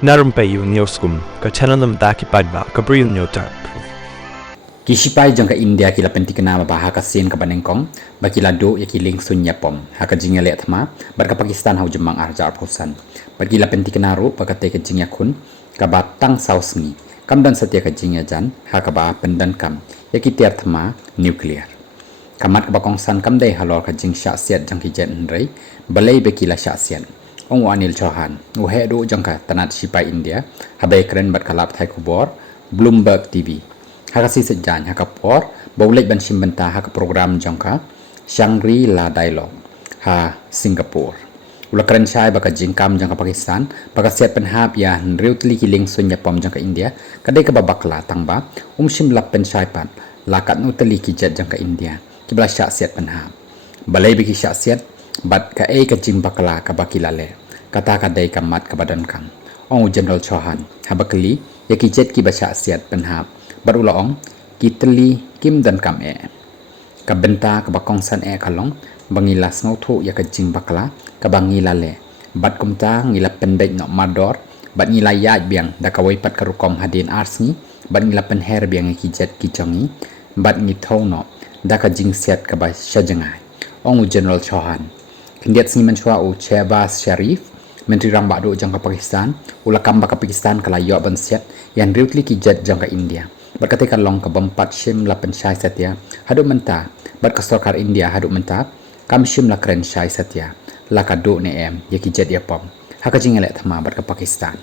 Narum payu nioskum, ka chananam daki padba, ka bril nyotar. Kisipai jangka India kila pentikena bahaka sin ka banengkong bakila do yakiling sunya pom haka jingya le thma barka Pakistan hau jemang arja arpusan bakila pentikena ru bakate ka jingya kun ka batang sausni kamdan satya ka jingya jan haka ba pendan kam yakitiar thma nuclear kamat ka bakongsan kamdai halor ka jing sha siat jangki jen rei balai bakila sha siat ong Anil Chauhan uhe do jangka tanat sipai India habai keren bat kalap thai kubor Bloomberg TV Hakasi sejan haka por baulek ban simbenta haka program jangka Shangri-La Dialogue ha Singapore ula keren syai baka jingkam jangka Pakistan baka siat penhap ya riutli kiling sunya pom jangka India kadai ka babakla tangba simlap pen syai pat lakat nutali kijat jangka India kibla syak siat penhap balai biki syak siat bat ka ka jing bakla ka bakilale kata kadai kamat ka badan kam ong General Chauhan habakli ya kijet ki basyak siat penhap barulaong kiteli kim dan kam kabenta kabakongsan kalong bangilas ngautu ya kajing bakla kabangila le bat kumta ngila pendek no mador bat ngila ya biang da kawai pat karukom hadin arsni bat ngila penher biang kijet kijongi bat ngithau no da kajing siat kabay syajengai ong General Chauhan kendiat sni menchua Shehbaz Sharif Menteri Rambak do jangka Pakistan ulakam baka Pakistan kala yo ban siat yang riutli kijet jangka India berkata long ke bempat sim la pensyai setia haduk menta berkestorkar India haduk menta kam sim la keren syai setia la kadu ne ya kijet ya pom haka jingelek thama berke Pakistan